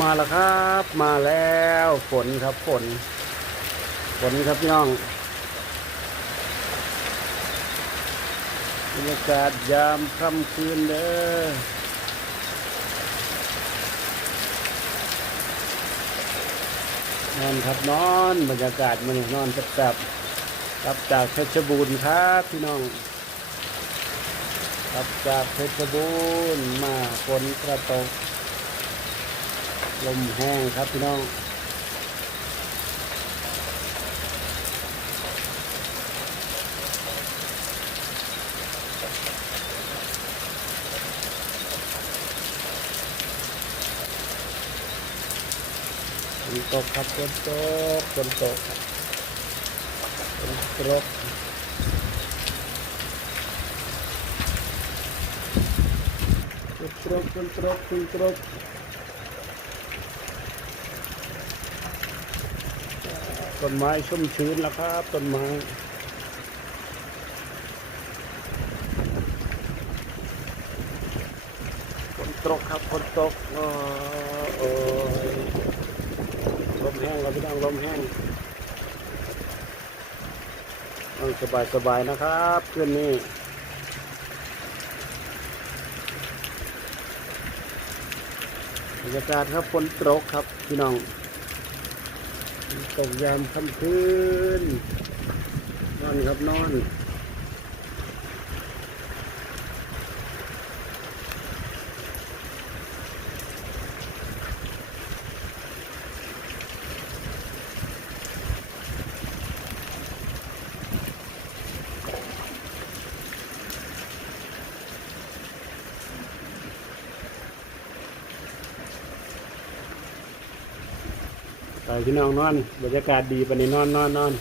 มาแล้วครับมาแล้วฝนครับฝนฝนครับพี่น้องบรรยากาศยามค่ำคืนเด้อนอนครับนอนบรรยากาศมันนอนจับจับๆรับจากเพชรบูรณ์ครับพี่น้องรับจากเพชรบูรณ์มาฝนกระตก ลมแห้งครับพี่น้องฝนตกครับฝนตกฝนตกฝนตกฝนตกฝนตกฝนตก ต้นไม้ชุ่มชื้นแล้วครับต้นไม้ฝนตกครับฝนตกโอ้ยลมแห้งครับพี่น้องลมแห้งต้องสบายสบายๆนะครับคืนนี้บรรยากาศครับฝนตกครับพี่น้อง ตกยามค่ำคืนนอนครับนอน พี่น้องนอน บรรยากาศดีปานนี้นอนนอนนอน